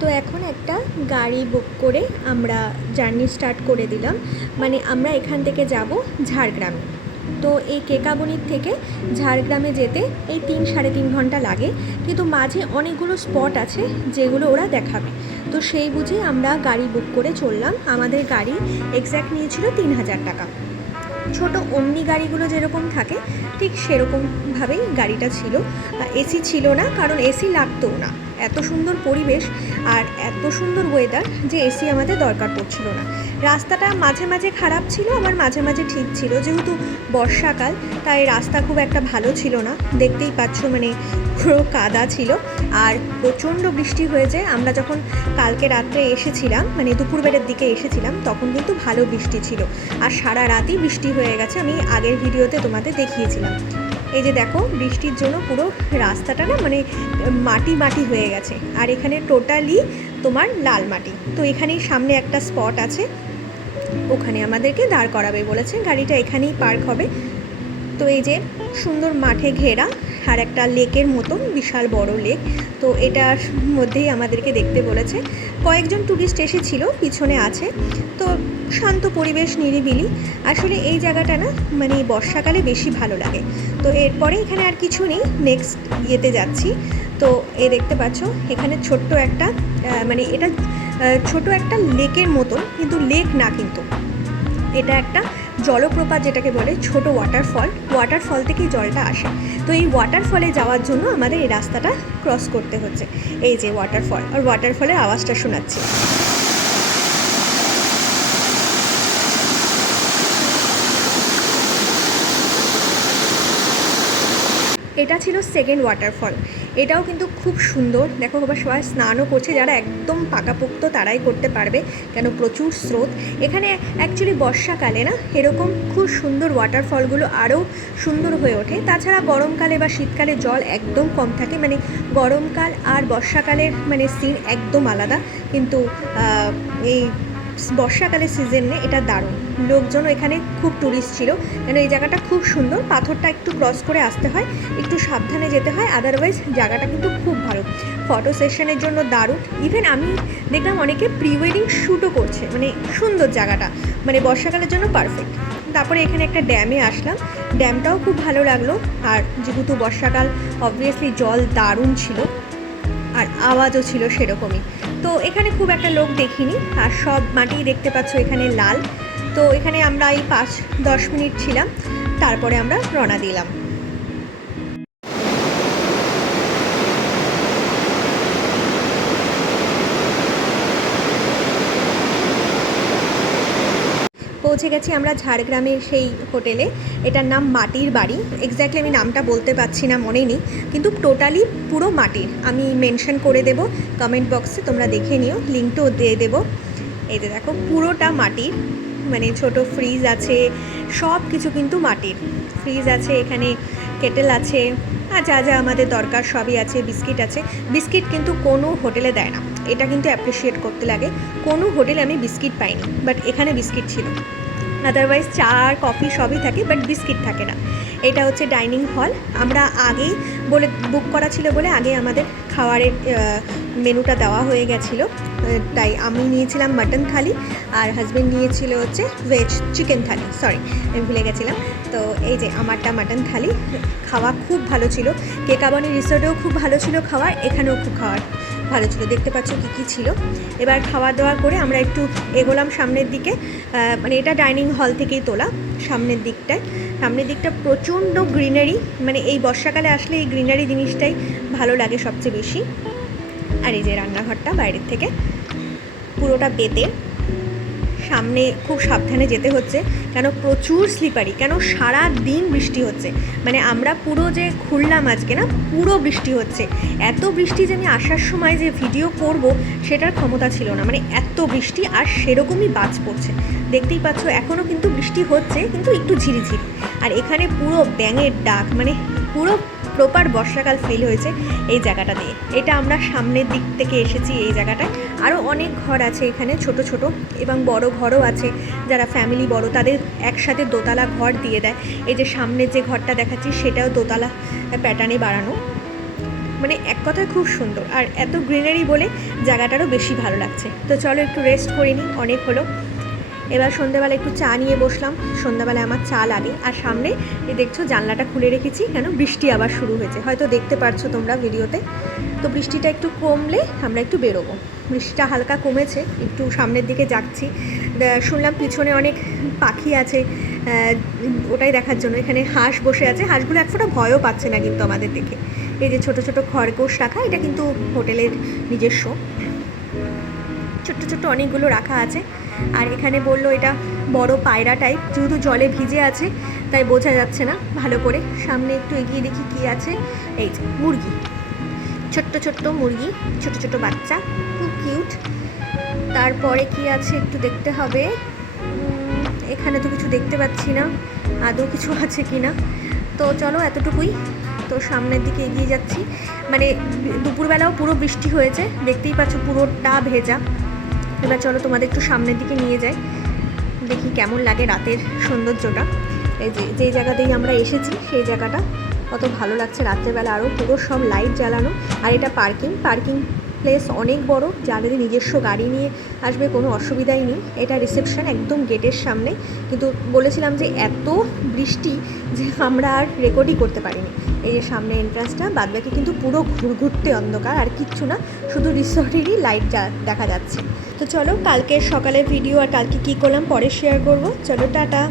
তো এখন একটা গাড়ি বুক করে আমরা জার্নি স্টার্ট করে দিলাম। মানে আমরা এখান থেকে যাব ঝাড়গ্রামে। তো এই কেকাবনির থেকে ঝাড়গ্রামে যেতে এই 3-3.5 ঘন্টা লাগে, কিন্তু মাঝে অনেকগুলো স্পট আছে যেগুলো ওরা দেখাবে। তো সেই বুঝে আমরা গাড়ি বুক করে চললাম। আমাদের গাড়ি এক্স্যাক্ট নিয়েছিল 3000 টাকা। ছোট ওমনি গাড়িগুলো যেরকম থাকে ঠিক সেরকমভাবেই গাড়িটা ছিল। এসি ছিল না, কারণ এসি লাগতও না। এত সুন্দর পরিবেশ আর এত সুন্দর ওয়েদার যে এসি আমাদের দরকার পড়ছিল না। রাস্তাটা মাঝে মাঝে খারাপ ছিল, আবার মাঝে মাঝে ঠিক ছিল। যেহেতু বর্ষাকাল তাই রাস্তা খুব একটা ভালো ছিল না, দেখতেই পাচ্ছ মানে পুরো কাদা ছিল। আর প্রচণ্ড বৃষ্টি হয়েছে। আমরা যখন কালকে রাত্রে এসেছিলাম, মানে দুপুরবেলার দিকে এসেছিলাম, তখন কিন্তু ভালো বৃষ্টি ছিল। আর সারা রাতই বৃষ্টি হয়ে গেছে, আমি আগের ভিডিওতে তোমাদের দেখিয়েছিলাম। এই যে দেখো, বৃষ্টির জন্য পুরো রাস্তাটা না মানে মাটি মাটি হয়ে গেছে। আর এখানে টোটালি তোমার লাল মাটি। তো এখানেই সামনে একটা স্পট আছে, ওখানে আমাদেরকে দাঁড় করাবে বলেছে। গাড়িটা এখানেই পার্ক হবে। তো এই যে সুন্দর মাঠে ঘেরা আর একটা লেকের মতন, বিশাল বড় লেক। তো এটার মধ্যেই আমাদেরকে দেখতে বলেছে। কয়েকজন ট্যুরিস্ট এসেছিল, পিছনে আছে। তো শান্ত পরিবেশ, নিরিবিলি। আসলে এই জায়গাটা না মানে বর্ষাকালে বেশি ভালো লাগে। তো এরপরে এখানে আর কিছু নেই, নেক্সট ইয়েতে যাচ্ছি। তো দেখতে পাচ্ছ এখানে ছোট্ট একটা মানে এটা ছোট একটা লেকের মতন, কিন্তু লেক না, কিন্তু এটা একটা জলপ্রপাত যেটাকে বলে, ছোট ওয়াটারফল থেকেই জলটা আসে। তো এই ওয়াটারফলে যাওয়ার জন্য আমাদের এই রাস্তাটা ক্রস করতে হচ্ছে। এই যে ওয়াটারফল, আর ওয়াটারফলের আওয়াজটা শোনাচ্ছি। এটা ছিল সেকেন্ড ওয়াটারফল। এটাও কিন্তু খুব সুন্দর। দেখো আবার সবাই স্নানও করছে, যারা একদম পাকাপোক্ত তারাই করতে পারবে, কেন প্রচুর স্রোত এখানে। অ্যাকচুয়ালি বর্ষাকালে না এরকম খুব সুন্দর ওয়াটারফলগুলো আরও সুন্দর হয়ে ওঠে। তাছাড়া গরমকালে বা শীতকালে জল একদম কম থাকে। মানে গরমকাল আর বর্ষাকালের মানে সিন একদম আলাদা। কিন্তু এই বর্ষাকালের সিজনে এটা দারুণ। লোকজনও এখানে খুব ট্যুরিস্ট ছিল, কেন এই জায়গাটা খুব সুন্দর। পাথরটা একটু ক্রস করে আসতে হয়, একটু সাবধানে যেতে হয়, আদারওয়াইজ জায়গাটা কিন্তু খুব ভালো। ফটো সেশনের জন্য দারুণ। ইভেন আমি দেখলাম অনেকে প্রি ওয়েডিং শ্যুটও করছে। মানে সুন্দর জায়গাটা, মানে বর্ষাকালের জন্য পারফেক্ট। তারপরে এখানে একটা ড্যামে আসলাম, ড্যামটাও খুব ভালো লাগলো। আর যেহেতু বর্ষাকাল, অবভিয়াসলি জল দারুণ ছিল, আর আওয়াজও ছিল সেরকমই। তো এখানে খুব একটা লোক দেখিনি, আর সব মাটি দেখতে পাচ্ছ এখানে লাল। তো এখানে আমরা এই 5-10 মিনিট ছিলাম, তারপরে আমরা রওনা দিলাম। পৌঁছে গেছি আমরা ঝাড়গ্রামের সেই হোটেলে। এটার নাম মাটির বাড়ি। এক্স্যাক্টলি আমি নামটা বলতে পারছি না, মনে নেই, কিন্তু টোটালি পুরো মাটির। আমি মেনশন করে দেবো কমেন্ট বক্সে, তোমরা দেখে নিও, লিঙ্কটাও দিয়ে দেবো। এই যে দেখো পুরোটা মাটির, মানে ছোট ফ্রিজ আছে, সব কিছু কিন্তু মাটির। ফ্রিজ আছে, এখানে কেটেল আছে, আর যা যা আমাদের দরকার সবই আছে। বিস্কিট আছে। বিস্কিট কিন্তু কোনো হোটেলে দেয় না, এটা কিন্তু অ্যাপ্রিসিয়েট করতে লাগে। কোনো হোটেলে আমি বিস্কিট পাইনি, বাট এখানে বিস্কিট ছিল। আদারওয়াইজ চা আর কফি সবই থাকে, বাট বিস্কিট থাকে না। এটা হচ্ছে ডাইনিং হল। আমরা আগেই বলে বুক করা ছিল বলে আগে আমাদের খাবারের মেনুটা দেওয়া হয়ে গেছিলো। তাই আমি নিয়েছিলাম মাটন থালি, আর হাজব্যান্ড নিয়েছিল হচ্ছে ভেজ চিকেন থালি। সরি, আমি ভুলে গেছিলাম। তো এই যে আমারটা মাটন থালি। খাওয়া খুব ভালো ছিল। কেকাবনি রিসোর্টেও খুব ভালো ছিল খাবার, এখানেও খুব খাবার ভালো ছিল। দেখতে পাচ্ছ কী কী ছিল। এবার খাওয়া দাওয়া করে আমরা একটু এগোলাম সামনের দিকে। মানে এটা ডাইনিং হল থেকেই তোলা। সামনের দিকটা প্রচণ্ড গ্রিনারি। মানে এই বর্ষাকালে আসলে এই গ্রিনারি জিনিসটাই ভালো লাগে সবচেয়ে বেশি। আর এই যে রান্নাঘরটা বাইরের থেকে পুরোটা বেতে। সামনে খুব সাবধানে যেতে হচ্ছে, কেন প্রচুর স্লিপারি, কেন সারা দিন বৃষ্টি হচ্ছে। মানে আমরা পুরো যে ঘুরলাম আজকে না, পুরো বৃষ্টি হচ্ছে। এত বৃষ্টি যে আমি আসার সময় যে ভিডিও করব সেটার ক্ষমতা ছিল না, মানে এত বৃষ্টি। আর সেরকমই বাজ পড়ছে, দেখতেই পাচ্ছ এখনও কিন্তু বৃষ্টি হচ্ছে, কিন্তু একটু ঝিরিঝিরি। আর এখানে পুরো ব্যাঙের ডাক, মানে পুরো প্রপার বর্ষাকাল ফিল হয়েছে এই জায়গাটা দিয়ে। এটা আমরা সামনের দিক থেকে এসেছি এই জায়গাটায়। আরও অনেক ঘর আছে এখানে, ছোট ছোট এবং বড় ঘরও আছে। যারা ফ্যামিলি বড় তাদের একসাথে দোতলা ঘর দিয়ে দেয়। এই যে সামনের যে ঘরটা দেখাচ্ছি সেটাও দোতলা প্যাটার্নে বানানো। মানে এক কথায় খুব সুন্দর, আর এত গ্রিনারি বলে জায়গাটারও বেশি ভালো লাগছে। তো চলো একটু রেস্ট করে নিই, অনেক হলো। এবার সন্ধ্যাবেলা একটু চা নিয়ে বসলাম, সন্ধ্যাবেলায় আমার চা লাগে। আর সামনে এই দেখছো জানলাটা খুলে রেখেছি, কেন বৃষ্টি আবার শুরু হয়েছে, হয়তো দেখতে পারছো তোমরা ভিডিওতে। তো বৃষ্টিটা একটু কমলে আমরা একটু বেরোবো। বৃষ্টিটা হালকা কমেছে, একটু সামনের দিকে যাচ্ছি। শুনলাম পিছনে অনেক পাখি আছে, ওটাই দেখার জন্য। এখানে হাঁস বসে আছে, হাঁসগুলো এক ফোঁটা ভয়ও পাচ্ছে না কিন্তু আমাদের দেখে। এই যে ছোটো ছোটো খরগোশ রাখা, এটা কিন্তু হোটেলের নিজস্ব, ছোট্ট ছোট্ট অনেকগুলো রাখা আছে। আর এখানে বললো এটা বড় পায়রা টাইপ, যেহেতু জলে ভিজে আছে তাই বোঝা যাচ্ছে না ভালো করে। সামনে একটু এগিয়ে দেখি কি আছে, এই যে মুরগি, ছোট্ট ছোট্ট মুরগি, ছোট ছোট বাচ্চা, খুব কিউট। তারপরে কি আছে একটু দেখতে হবে, এখানে তো কিছু দেখতে পাচ্ছি না, আদৌ কিছু আছে কি না। তো চলো এতটুকুই। তো সামনের দিকে এগিয়ে যাচ্ছি, মানে দুপুরবেলাও পুরো বৃষ্টি হয়েছে, দেখতেই পাচ্ছ পুরোটা ভেজা। এবার চলো তোমাদের একটু সামনের দিকে নিয়ে যাই, দেখি কেমন লাগে রাতের সৌন্দর্যটা। এই যে যেই জায়গাতেই আমরা এসেছি সেই জায়গাটা কত ভালো লাগছে রাত্রেবেলা, আরও পুরো সব লাইট জ্বালানো। আর এটা পার্কিং প্লেস অনেক বড়, যাদের নিজস্ব গাড়ি নিয়ে আসবে কোনো অসুবিধাই নেই। এটা রিসেপশন একদম গেটের সামনে, কিন্তু বলেছিলাম যে এত বৃষ্টি যে আমরা আর রেকর্ডই করতে পারিনি। এই যে সামনে এন্ট্রান্সটা, বাদবাকি কিন্তু পুরো ঘুরঘুরতে অন্ধকার, আর কিচ্ছু না, শুধু রিসর্টেরই লাইট দেখা যাচ্ছে। তো চলো কালকের সকালের ভিডিও আর কালকে কী করলাম পরে শেয়ার করবো। চলো টাটা।